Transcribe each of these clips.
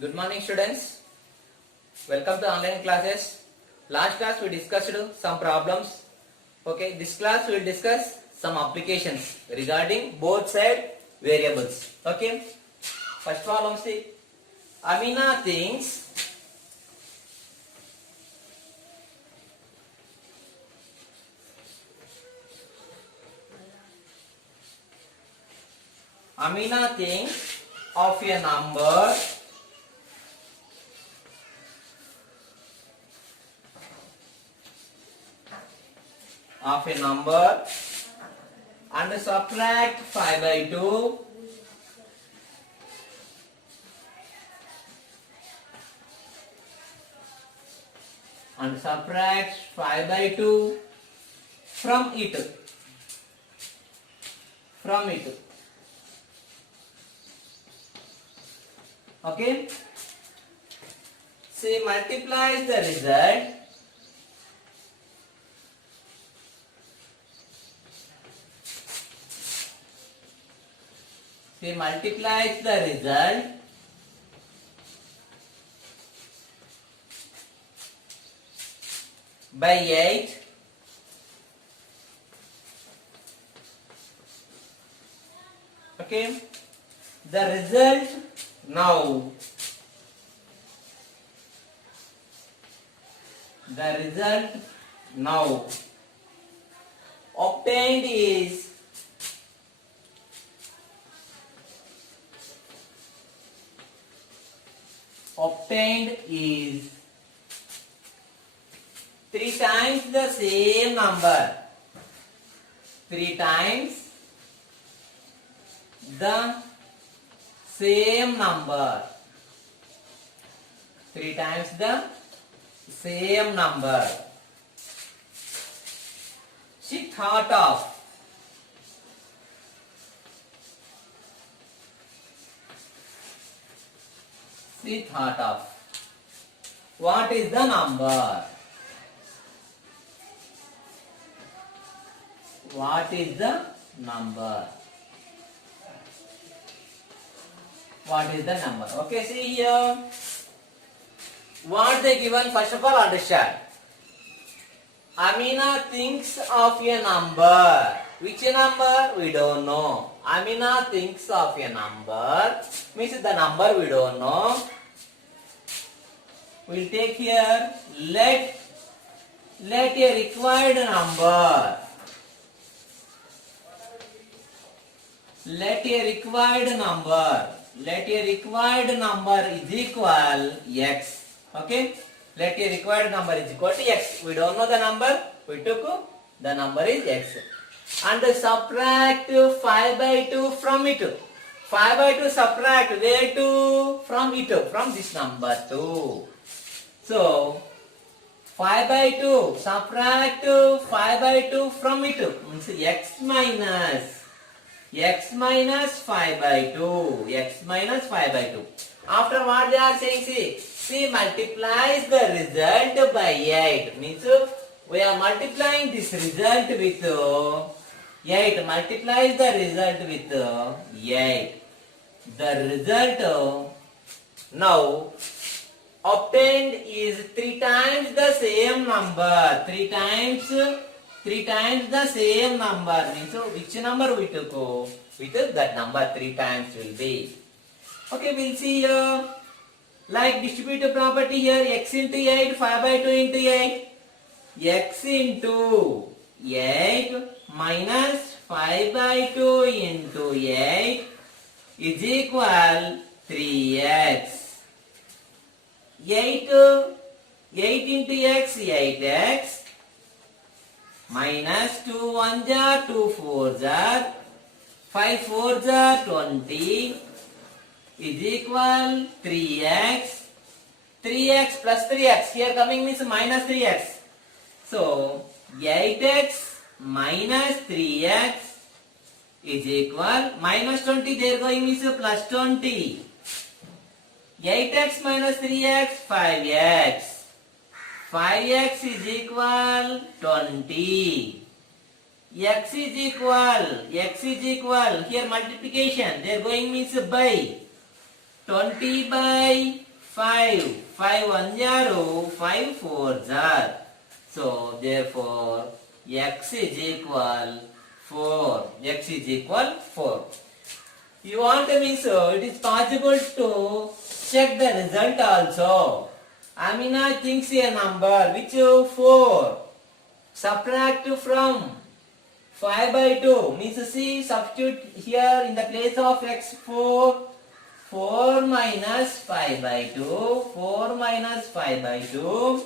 Good morning, students. Welcome to online classes. Last class we discussed some problems. Okay, this class we will discuss some applications regarding both side variables. Okay, first problem see Amina thinks of a number and subtract 5 by 2 and subtract 5 by 2 from it. Okay, say multiplies the result by 8 okay, the result now obtained is 3 times the same number. 3 times the same number. 3 times the same number. She thought of what is the number? What is the number? Okay, see here. What they given, first of all understand. Amina thinks of a number. Which number? We don't know. Amina thinks of a number. Means the number we don't know. We'll take here. Let a required number. Let a required number is equal x. Okay, let a required number is equal to x. We don't know the number. We took the number is x. And subtract 5 by 2 from it. 5 by 2 subtract where to? From it. From this number 2. So 5 by 2 subtract 5 by 2 from it. Means x minus 5 by 2. After what they are saying, see multiplies the result by 8. Means we are multiplying this result with 8. Multiplies the result with 8. The result now obtained is 3 times the same number. 3 times the same number. Means which number we took? We took that number 3 times will be. Okay, we'll see here. Like distributive property here, x into 8, 5 by 2 into 8. X into 8 minus 5 by 2 into 8 is equal 3x. 8 into x, 8x. Minus 2 1 jar, 2 4 jar, 5 4 jar, 20 is equal 3x. 3x plus 3x. Here coming means minus 3x. So 8x minus 3x is equal minus 20. There going means plus 20. 8x minus 3x, 5x. 5x is equal 20. X is equal. Here multiplication. There going means by. 20 by 5. 5 1 0, 5 4 are. So therefore x is equal 4. X is equal 4. You want me, so it is possible to check the result also. Amina thinks a number which 4. Subtract from 5 by 2 means, see, substitute here in the place of x 4. 4 minus 5 by 2. 4 minus 5 by 2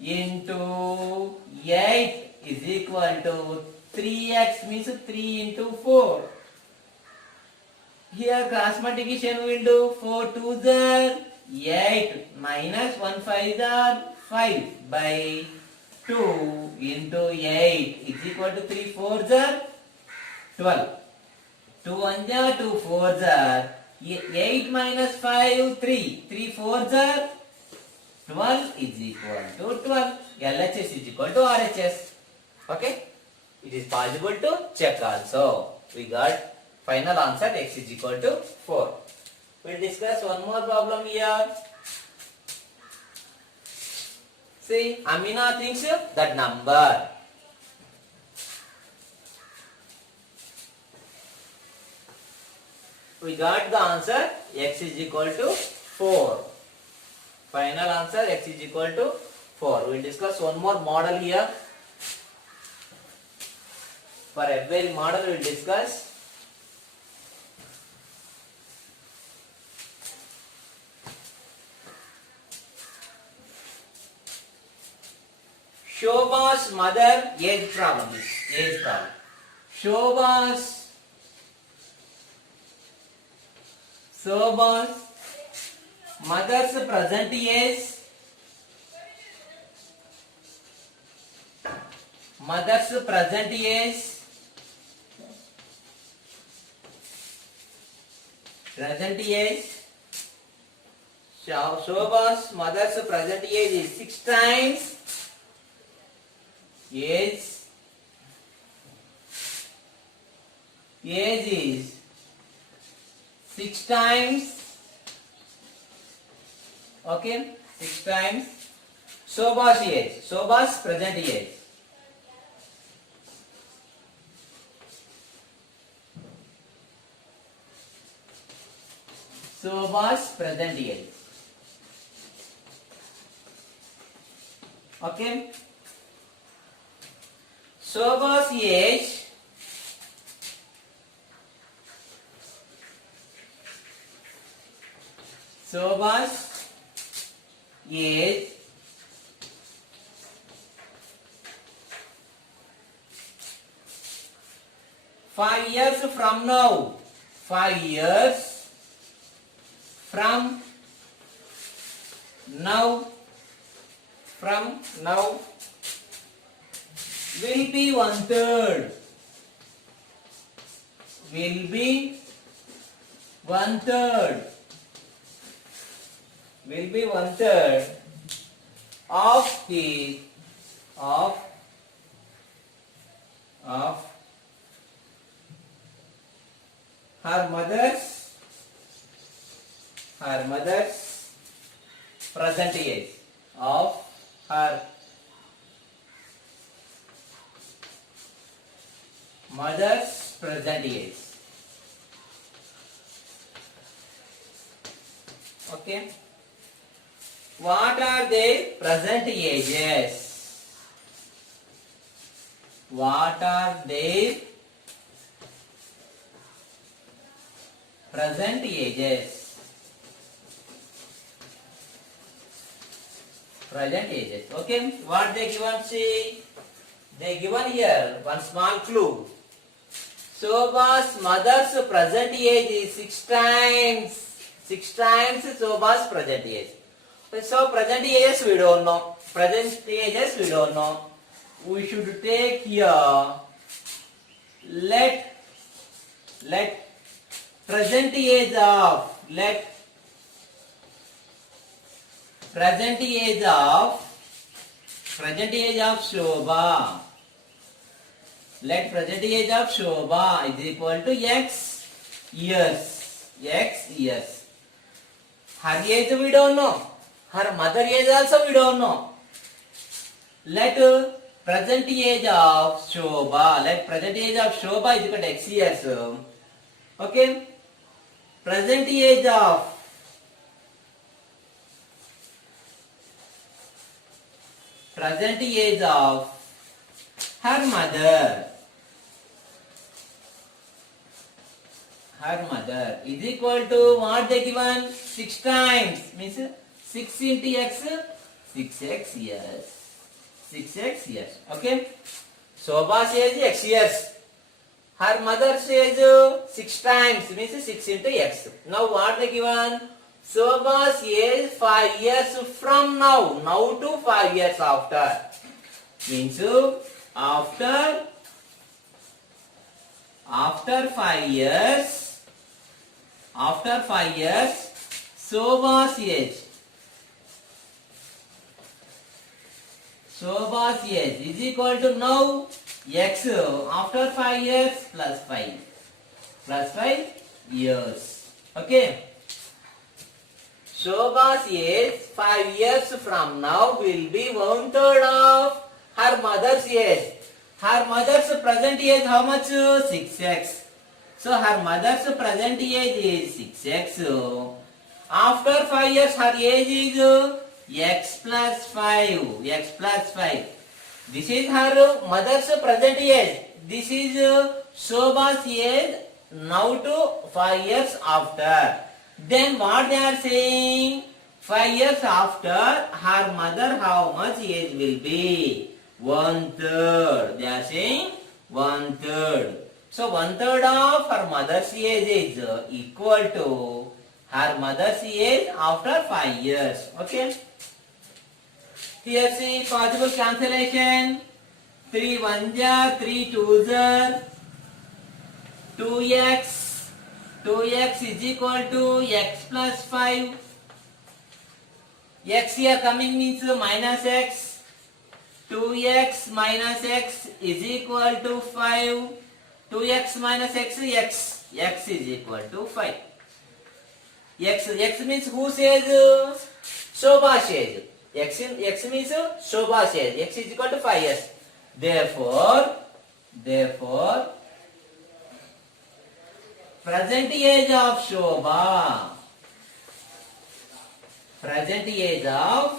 into 8 is equal to 3x means 3 into 4. Here cross multiplication will do. 4 2s are 8 minus 1 5s are 5 by 2 into 8 is equal to 3 4s are 12. 2 1s are 2 4s are 8 minus 5 3. 3 4s are 12 is equal to 12. LHS is equal to RHS. Okay? It is possible to check also. We got final answer x is equal to 4. We'll discuss one more problem here. See, Amina thinks that number. We got the answer x is equal to 4. Final answer x is equal to 4. We'll discuss one more model here. For every model we'll discuss. Shobha's mother age problem. Age problem. Shobha's mother's present age. Mother's present age. Present age. Shobha's mother's present age is 6 times age is 6 times, okay, 6 times Shobha's age, Shobha's present age. Shobha's present age. Okay. Shobha's age age 5 years from now. 5 years from now. Will be 1/3. Will be 1/3. Will be 1/3 of his of her mother's present age. Of her mother's present age. Okay. What are their present ages? What are their present ages? Present ages. Okay. What they given? See, they given here one small clue. Shobha's mother's present age is 6 times. 6 times Shobha's present age. So present ages we don't know. Present ages we don't know. We should take here. Let present age of Shobha. Let present age of Shobha is equal to x years. X years. Her age we don't know. Her mother age also we don't know. Let present age of Shobha. Let present age of Shobha is equal to x years. Okay. Present age of her mother. Her mother is equal to what they given? 6 times. Means 6 into x, 6x years. 6x years. Okay. Shobha says x years. Her mother says 6 times. Means 6 into x. Now what they given? Shobha's age 5 years from now. Now to 5 years after. Means after 5 years. After 5 years, Shobha's age is equal to now x after 5 years plus 5 years. Okay. Shobha's age 5 years from now will be 1/3 of her mother's age. Her mother's present age how much? 6x. So her mother's present age is 6x. After 5 years her age is x plus 5. X plus 5. This is her mother's present age. This is Shobha's age now to 5 years after. Then what they are saying? 5 years after her mother how much age will be? 1/3. They are saying 1/3. So 1/3 of her mother's age is equal to her mother's age after 5 years. Okay. Here see possible cancellation. 3 1s are 3 2s are 2x. 2x is equal to x plus 5. X here coming means minus x. 2x minus x is equal to 5. 2x minus x, x is equal to 5. X means who says? Shobha says. X means Shobha says. X is equal to 5 years. Therefore, present age of Shobha. Present age of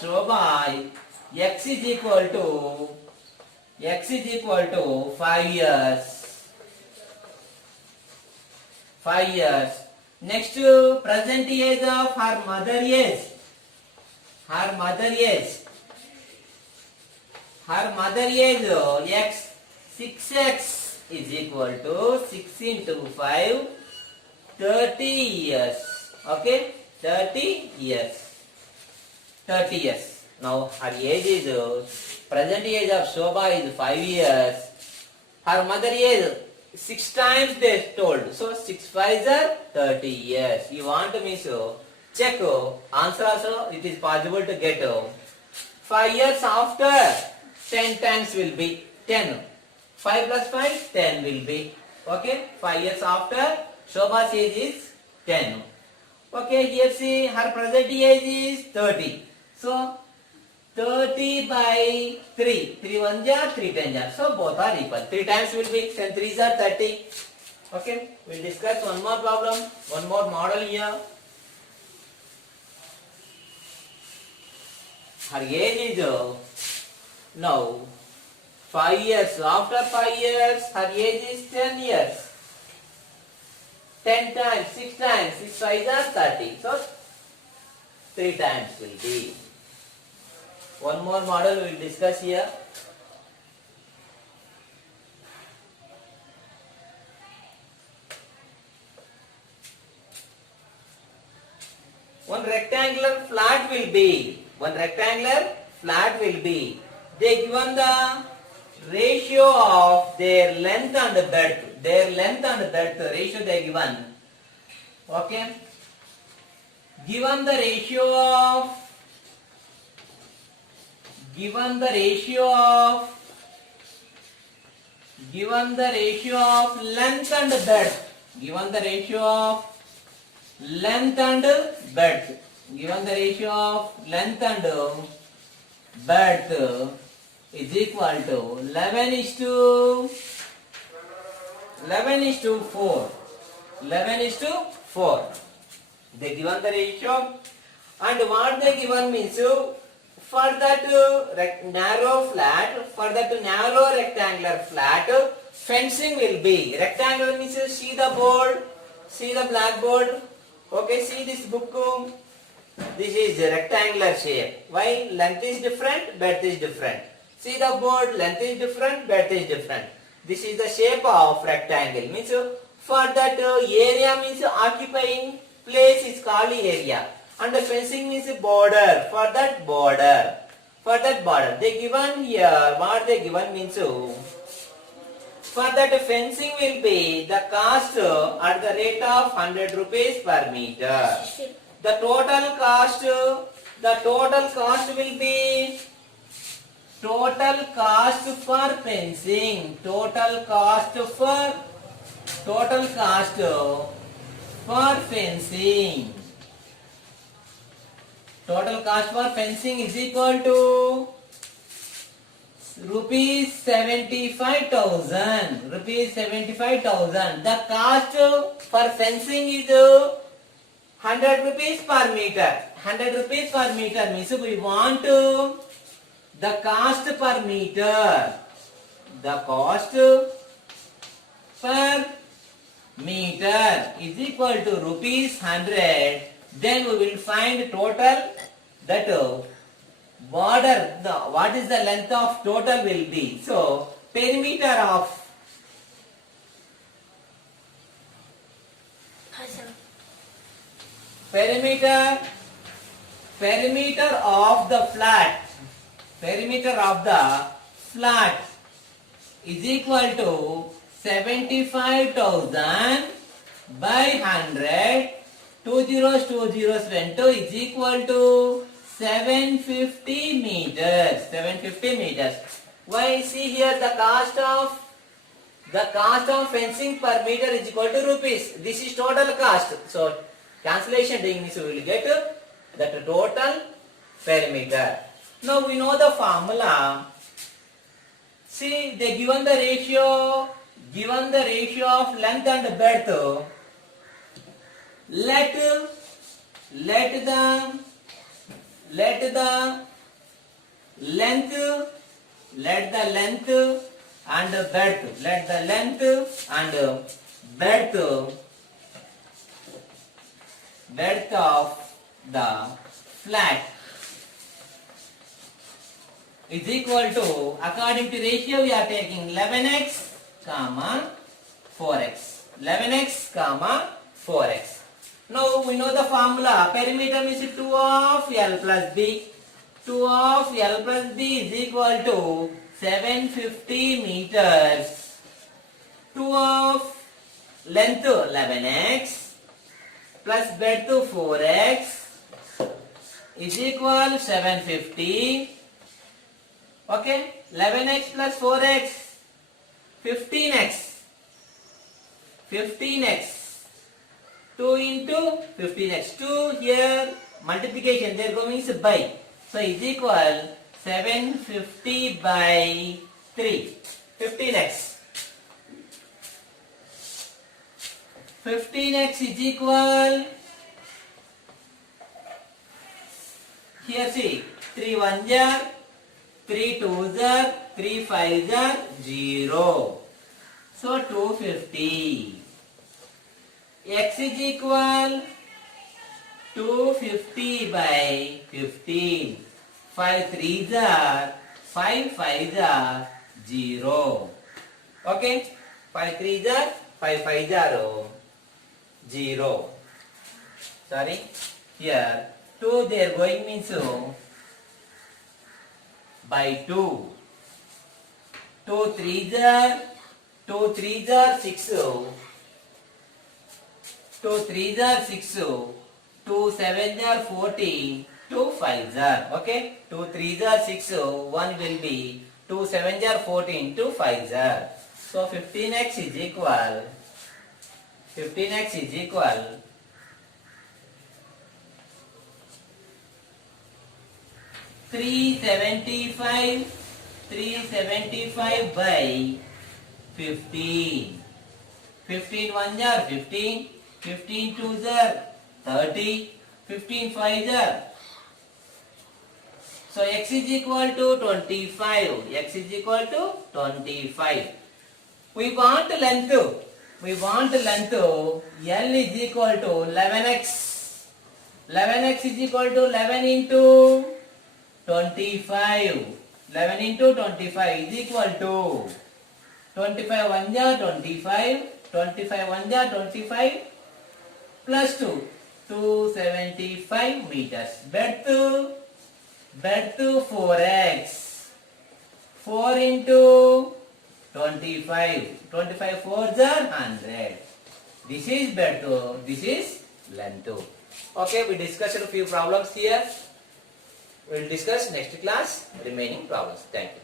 Shobha. X is equal to 5 years. 5 years. Next, present age of her mother age. Her mother age x 6x is equal to 6 into 5 30 years. Okay, 30 years. Now her age is present age of Shobha is 5 years. Her mother age 6 times they told. So 6 5s are 30 years. You want me so check answer also it is possible to get 5 years after 10 times will be 10. 5 plus 5 10 will be. Okay, 5 years after Shobha's age is 10. Okay, here see her present age is 30. So 30 by 3. 3 1s are 3 10s are. So both are equal. 3 times will be 10 3s are 30. Okay, we'll discuss one more problem, one more model here. Her age is now 5 years. After 5 years, her age is 10 years. 10 times, 6 times, 6 5s are 30. So 3 times will be. One more model we will discuss here. One rectangular flat will be. They given the ratio of their length and breadth. Ratio they given. Okay. Given the ratio of given the ratio of length and breadth, given the ratio of length and breadth, given the ratio of length and breadth is equal to 11 is to 4. 11 is to 4. They given the ratio, and what they given means for that narrow flat, for that narrow rectangular flat, fencing will be rectangular means see the board, see the blackboard. Okay, see this book. This is a rectangular shape. Why? Length is different, breadth is different. See the board, length is different, breadth is different. This is the shape of rectangle. Means for that area means occupying place is called area. And the fencing means border. For that border. For that border. They given here, what they given means for that fencing will be the cost at the rate of 100 rupees per meter. The total cost will be total cost for fencing. Total cost for fencing. Total cost for fencing is equal to rupees 75,000. Rupees 75,000. The cost for fencing is 100 rupees per meter. 100 rupees per meter means we want the cost per meter. The cost per meter is equal to rupees 100. Then we will find total that border, what is the length of total will be. So perimeter of perimeter of the flat is equal to 75,000 by 100. 2 zeros went to is equal to 750 meters. 750 meters. Why? See here the cost of fencing per meter is equal to rupees. This is total cost. So cancellation doing this, we will get that total perimeter. Now we know the formula. See, they given the ratio of length and breadth. Let the length and breadth of the flat is equal to, according to ratio we are taking 11x, 4x. 11x, 4x. Now we know the formula. Perimeter is 2 of L plus B. 2 of L plus B is equal to 750 meters. 2 of length 11x plus breadth 4x is equal 750. Okay, 11x plus 4x, 15x. 2 into 15x. 2 here multiplication, there means by. So is equal 750 by 3. 15x. 15x is equal, here see, 3 1s are, 3 2s are, 3 5s are, 0. So 250. X is equal 250 by 15. 5 3s are, 5 5s are, 0. Okay? 5 3s are, 5 5s are 0. Sorry. Here 2 they are going means by 2. 2 3s are 6. 2 3s are 6. 2 7s are 14. 2 5s are. Okay. 2 3s are 6. 1 will be 2 7s are 14. 2 5s are. So 15x is equal 375 by 15. 15 1s are 15, 15 2s are 30, 15 5s are. So x is equal to 25. X is equal to 25. We want length. L is equal to 11x. 11x is equal to 11 into 25. 11 into 25 is equal to 25 1 ja 25. 25 1 ja 25 plus 2. 275 meters. Breadth 4x. 4 into 25. 25 4s are 100. This is breadth. This is length. Okay, we discussed a few problems here. We will discuss next class remaining problems. Thank you.